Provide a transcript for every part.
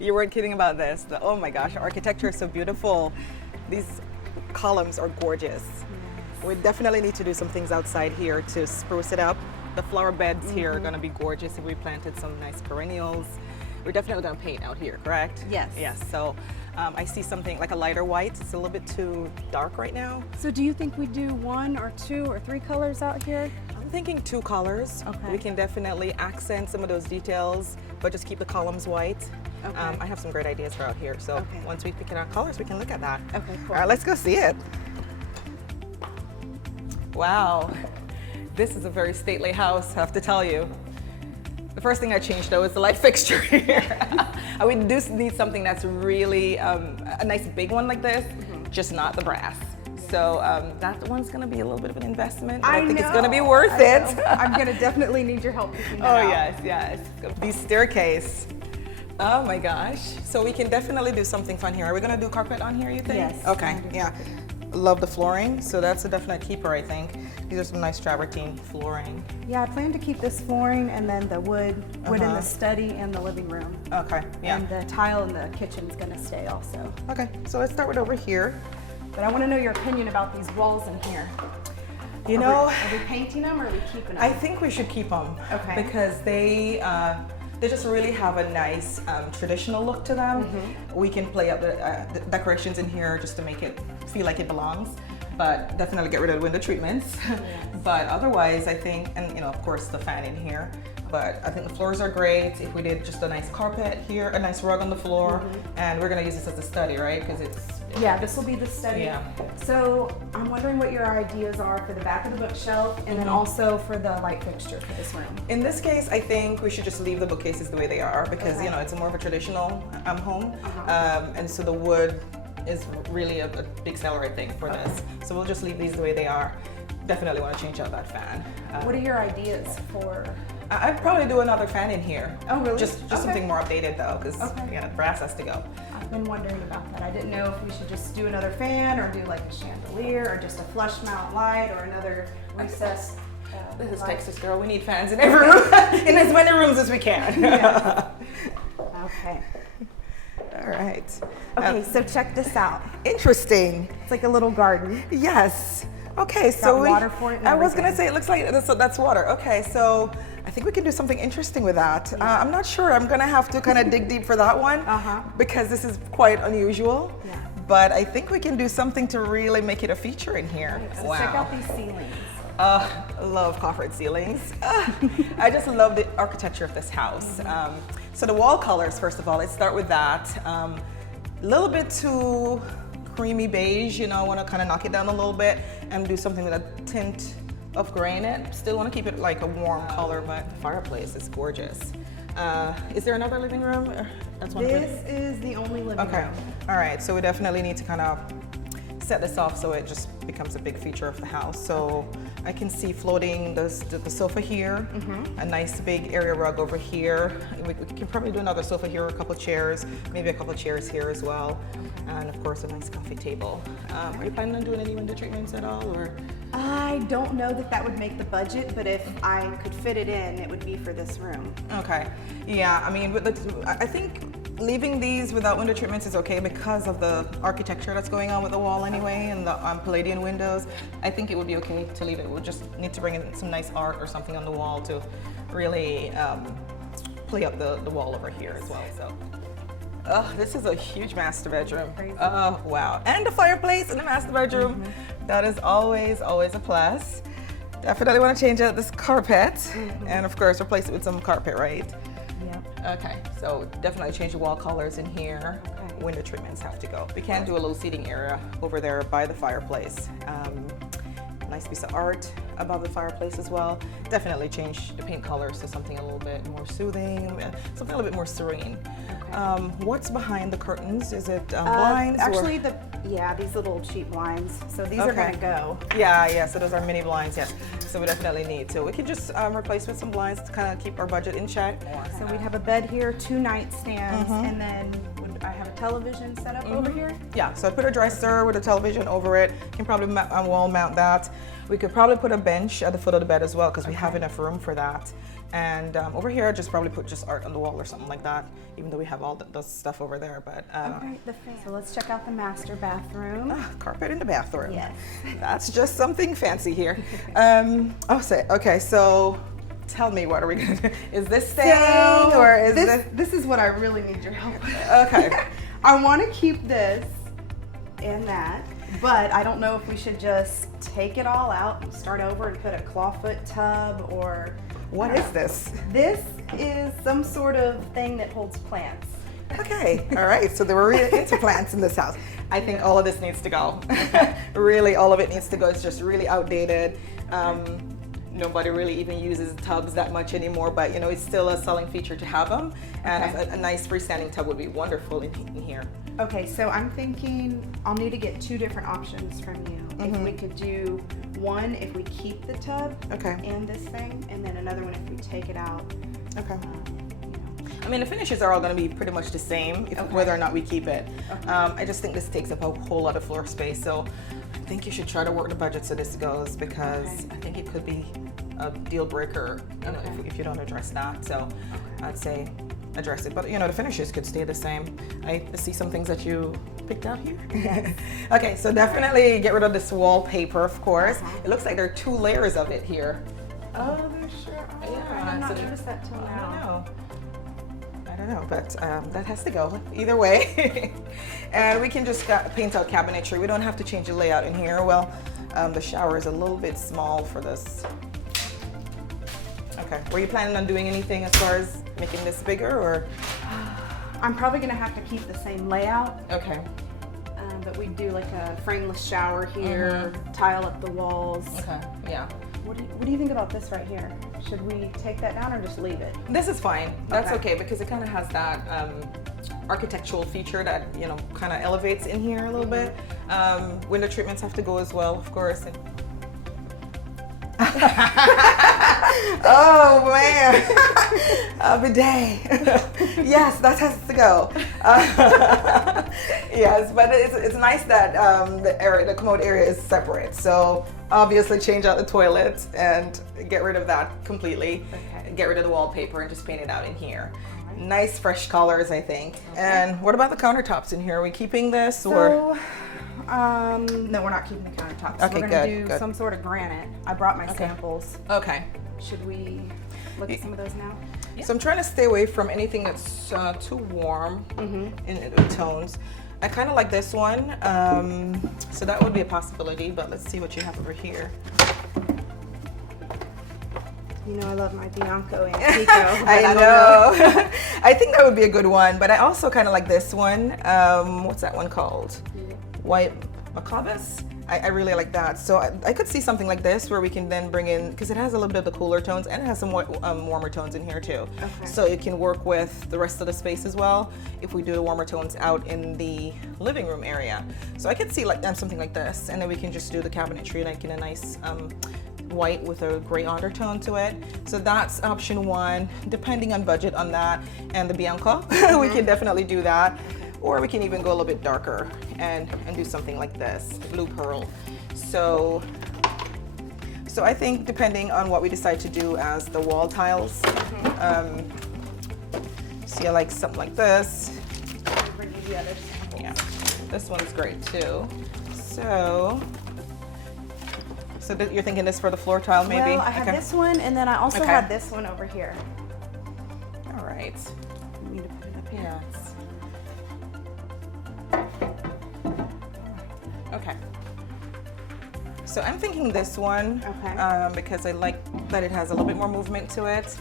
You weren't kidding about this. Oh my gosh, architecture is so beautiful. These columns are gorgeous. We definitely need to do some things outside here to spruce it up. The flower beds here are going to be gorgeous if we planted some nice perennials. We're definitely going to paint out here, correct? Yes. Yes. So I see something like a lighter white. It's a little bit too dark right now. So do you think we do 1 or 2 or 3 colors out here? I'm thinking 2 colors. Okay. We can definitely accent some of those details, but just keep the columns white. Okay. I have some great ideas for out here. So Okay. once we pick out colors, we can look at that. Okay, cool. All right, let's go see it. Wow. This is a very stately house, I have to tell you. The first thing I changed though is the light fixture here. We do need something that's really a nice big one like this, just not the brass. So that one's gonna be a little bit of an investment, but I think it's gonna be worth it. I'm gonna definitely need your help picking that Oh out. yes. The staircase. Oh my gosh. So we can definitely do something fun here. Are we gonna do carpet on here, you think? Yes. Okay, yeah. Love the flooring, so that's a definite keeper, I think. These are some nice travertine flooring. Yeah, I plan to keep this flooring and then the wood in the study and the living room. Okay, yeah. And the tile in the kitchen's gonna stay also. Okay, so let's start with over here. But I wanna know your opinion about these walls in here. You know, Are we painting them or are we keeping them? I think we should keep them. Okay. Because they just really have a nice traditional look to them. We can play up the decorations in here just to make it feel like it belongs, but definitely get rid of the window treatments. Yes. But otherwise, I think, and you know, of course, the fan in here. But I think the floors are great. If we did just a nice carpet here, a nice rug on the floor, and we're gonna use this as a study, right? Because it's this will be the study. Yeah. So I'm wondering what your ideas are for the back of the bookshelf and then also for the light fixture for this room. in this case, I think we should just leave the bookcases the way they are because Okay. you know it's more of a traditional home, and so the wood is really a big seller, I think, for this. So we'll just leave these the way they are. Definitely want to change out that fan. What are your ideas for? I'd probably do another fan in here. Oh, really? Just Okay. something more updated though, because Okay. yeah, the brass has to go. I've been wondering about that. I didn't know if we should just do another fan or do like a chandelier or just a flush mount light or another recessed This is light. Texas, girl. We need fans in every room, in as many rooms as we can. Yeah. Okay. All right. Okay, so check this out. Interesting. It's like a little garden. Yes. Okay, so Got water for it and I was gonna everything. say it looks like that's water. Okay, so I think we can do something interesting with that. I'm not sure. I'm gonna have to kind of dig deep for that one because this is quite unusual. Yeah. But I think we can do something to really make it a feature in here. So check out these ceilings. Love coffered ceilings. I just love the architecture of this house. So the wall colors, first of all, let's start with that. A little bit too creamy beige, you know, I want to kind of knock it down a little bit and do something with a tint of gray in it. Still want to keep it like a warm color, but the fireplace is gorgeous. Is there another living room? That's one. This is the only living Okay. room. All right. So we definitely need to kind of set this off so it just becomes a big feature of the house. So I can see floating the sofa here, a nice big area rug over here. We can probably do another sofa here, a couple chairs, maybe a couple chairs here as well, and of course a nice coffee table. Are you planning on doing any window treatments at all, or? I don't know that that would make the budget, but if I could fit it in, it would be for this room. Okay. Yeah. I mean, I think leaving these without window treatments is okay because of the architecture that's going on with the wall anyway and the Palladian windows. I think it would be okay to leave it. We'll just need to bring in some nice art or something on the wall to really play up the wall over here as well. So, oh, this is a huge master bedroom. Crazy. Oh, wow. And the fireplace in the master bedroom. That is always a plus. Definitely want to change out this carpet and of course replace it with some carpet, right? Yep. Okay, so definitely change the wall colors in here. Okay. Window treatments have to go. We can do a little seating area over there by the fireplace. Nice piece of art above the fireplace as well. Definitely change the paint colors to something a little bit more soothing, something a little bit more serene. Okay. What's behind the curtains? Is it blinds? Actually, these little cheap blinds. So these are Okay. gonna go. Yeah, so those are mini blinds, yes. So we definitely need to. We can just replace with some blinds to kind of keep our budget in check. So we'd have a bed here, 2 nightstands, and then I have a television set up over here. Yeah, so I put a dresser with a television over it. You can probably wall mount that. We could probably put a bench at the foot of the bed as well because we have enough room for that. And over here, I just probably put just art on the wall or something like that, even though we have all the stuff over there. But okay, the fan. So let's check out the master bathroom. Carpet in the bathroom. Yes. That's just something fancy here. Okay, so tell me, what are we gonna do? Is this staying or is this is what I really need your help with. Okay. I want to keep this and that, but I don't know if we should just take it all out and start over and put a clawfoot tub or... What is this? This is some sort of thing that holds plants. Okay, all right, so they were really into plants in this house. I think all of this needs to go. Really, all of it needs to go. It's just really outdated. Nobody really even uses tubs that much anymore, but you know, it's still a selling feature to have them. And a nice freestanding tub would be wonderful in here. Okay, so I'm thinking I'll need to get 2 different options from you. If we could do one if we keep the tub and this thing, and then another one if we take it out. Okay. I mean, the finishes are all going to be pretty much the same, whether or not we keep it. I just think this takes up a whole lot of floor space, so I think you should try to work the budget so this goes, because I think it could be a deal breaker, you know, if you don't address that. So I'd say address it, but you know, the finishes could stay the same. I see some things that you picked out here. Yes. Okay, so definitely get rid of this wallpaper, of course. It looks like there are 2 layers of it here. Oh, there sure are. Yeah, I have not noticed that till now. I don't know, but that has to go either way. And we can just paint out cabinetry. We don't have to change the layout in here. Well, the shower is a little bit small for this. Okay, were you planning on doing anything as far as making this bigger, or? I'm probably gonna have to keep the same layout. Okay. But we do like a frameless shower here, tile up the walls. Okay, yeah. What do you think about this right here? Should we take that down or just leave it? This is fine. That's okay, because it kind of has that architectural feature that, you know, kind of elevates in here a little bit. Window treatments have to go as well, of course. Oh man, a bidet. Yes, that has to go. Yes, but it's nice that the commode area is separate. So obviously change out the toilet and get rid of that completely. Okay. Get rid of the wallpaper and just paint it out in here. Right. Nice fresh colors, I think. Okay. And what about the countertops in here? Are we keeping this or? No, we're not keeping the countertops. Okay, we're gonna do some sort of granite. I brought my samples. Okay. Should we look at some of those now? Yeah. So I'm trying to stay away from anything that's too warm in tones. I kind of like this one, so that would be a possibility, but let's see what you have over here. You know I love my Bianco and Pico. I know. I think that would be a good one, but I also kind of like this one. What's that one called? White Macabas. I really like that. So I could see something like this where we can then bring in, because it has a little bit of the cooler tones and it has some warmer tones in here too. Okay. So it can work with the rest of the space as well if we do the warmer tones out in the living room area. So I could see like something like this, and then we can just do the cabinetry like in a nice white with a gray undertone to it. So that's option 1, depending on budget on that and the Bianco. We can definitely do that. Or we can even go a little bit darker and do something like this, blue pearl. So I think depending on what we decide to do as the wall tiles, see, I like something like this. I'll bring you the other samples. Yeah, this one's great too. So you're thinking this for the floor tile maybe? Well, I have this one, and then I also have this one over here. All right. You need to put it up here. Yes. Okay. So I'm thinking this one because I like that it has a little bit more movement to it.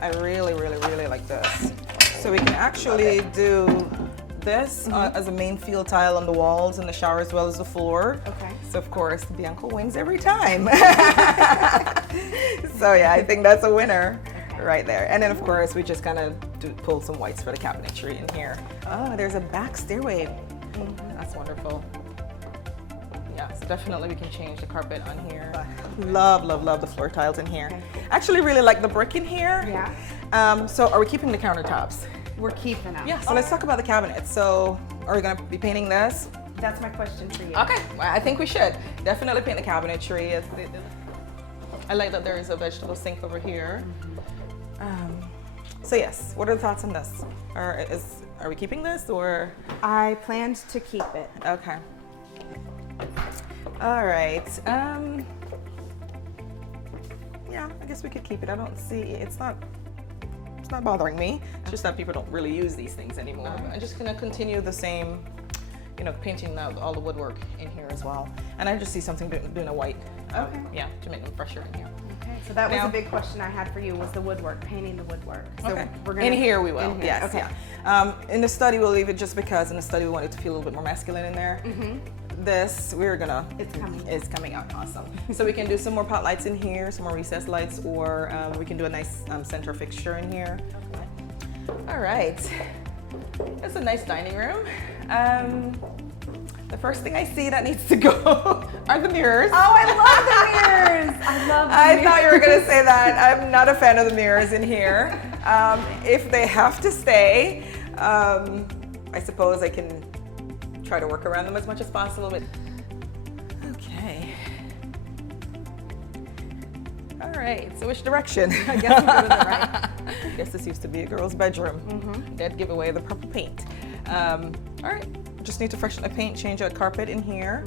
I really, really, really like this. So we can actually do this as a main field tile on the walls in the shower as well as the floor. Okay. So of course, Bianco wins every time. So yeah, I think that's a winner right there. And then of course, we just kind of pull some whites for the cabinetry in here. Oh, there's a back stairway. That's wonderful. Yeah, so definitely we can change the carpet on here. Love, love, love the floor tiles in here. Okay, cool. Actually really like the brick in here. Yeah. So are we keeping the countertops? We're keeping them. Yeah, so let's talk about the cabinets. So are we gonna be painting this? That's my question for you. Okay, well, I think we should. Definitely paint the cabinetry. I like that there is a vegetable sink over here. So yes, what are the thoughts on this? Are we keeping this or? I planned to keep it. Okay. All right. Yeah, I guess we could keep it. I don't see, it's not bothering me. It's just that people don't really use these things anymore. But I'm just gonna continue the same, painting all the woodwork in here as well. And I just see something doing a white, yeah, to make them fresher in here. Okay, so that was a big question I had for you, was the woodwork, painting the woodwork. So okay. we're gonna, in here we will, in here. yes, okay. yeah. In the study we'll leave it just because in the study we want it to feel a little bit more masculine in there. This, it's coming out awesome. So we can do some more pot lights in here, some more recessed lights, or we can do a nice center fixture in here. All right, it's a nice dining room. The first thing I see that needs to go are the mirrors. Oh, I love the mirrors. I love the I mirrors. thought you were gonna say that. I'm not a fan of the mirrors in here. If they have to stay, I suppose I can try to work around them as much as possible, but okay. All right, so which direction? I guess I'm doing it right. I guess this used to be a girl's bedroom. Dead giveaway the purple paint. All right, just need to freshen the paint, change out carpet in here,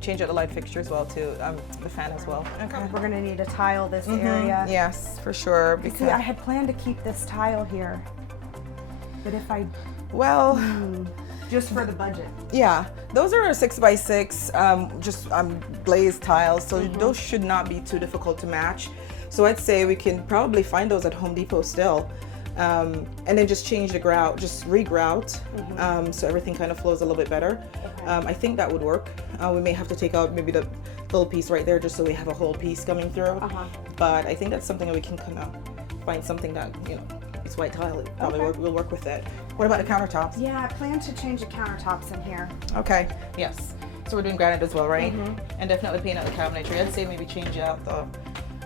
change out the light fixture as well too, the fan as well. Okay. We're gonna need to tile this area. Yes, for sure. Because see, I had planned to keep this tile here, but if I, well, just for the budget. Yeah, those are 6x6, just glazed tiles, so those should not be too difficult to match. So I'd say we can probably find those at Home Depot still, and then just change the grout, just re-grout, so everything kind of flows a little bit better. Okay. I think that would work. We may have to take out maybe the little piece right there just so we have a whole piece coming through. But I think that's something that we can kind of find something that, it's white tile, it probably will work with it. What about the countertops? Yeah, I plan to change the countertops in here. Okay, yes. So we're doing granite as well, right? And definitely paint out the cabinetry. I'd say maybe change out the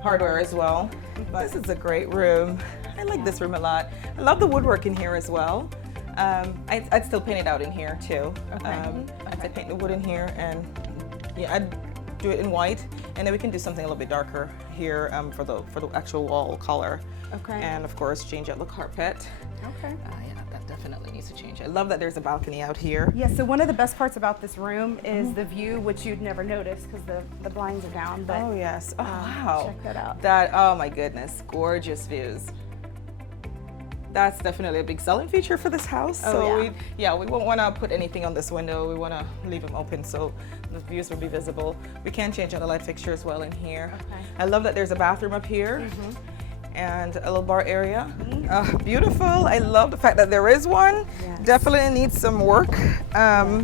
hardware as well. But this is a great room. I like this room a lot. I love the woodwork in here as well. I'd still paint it out in here too. I'd paint the wood in here, and yeah, I'd do it in white, and then we can do something a little bit darker here for the actual wall color. Okay. And of course, change out the carpet. Okay. Yeah, that definitely needs to change. I love that there's a balcony out here. Yeah, so one of the best parts about this room is the view, which you'd never notice because the blinds are down. But oh yes. Oh wow. Check that out. Oh my goodness, gorgeous views. That's definitely a big selling feature for this house. Oh, so yeah. we won't want to put anything on this window. We want to leave them open so the views will be visible. We can change out the light fixture as well in here. Okay. I love that there's a bathroom up here. And a little bar area. Beautiful. I love the fact that there is one. Yes. Definitely needs some work. Are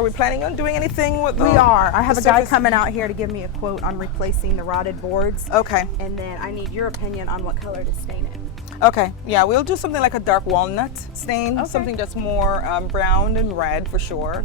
we planning on doing anything with the? We are. I have a guy surface? coming out here to give me a quote on replacing the rotted boards. Okay. And then I need your opinion on what color to stain it. Okay. Yeah, we'll do something like a dark walnut stain, Okay. something that's more brown and red for sure.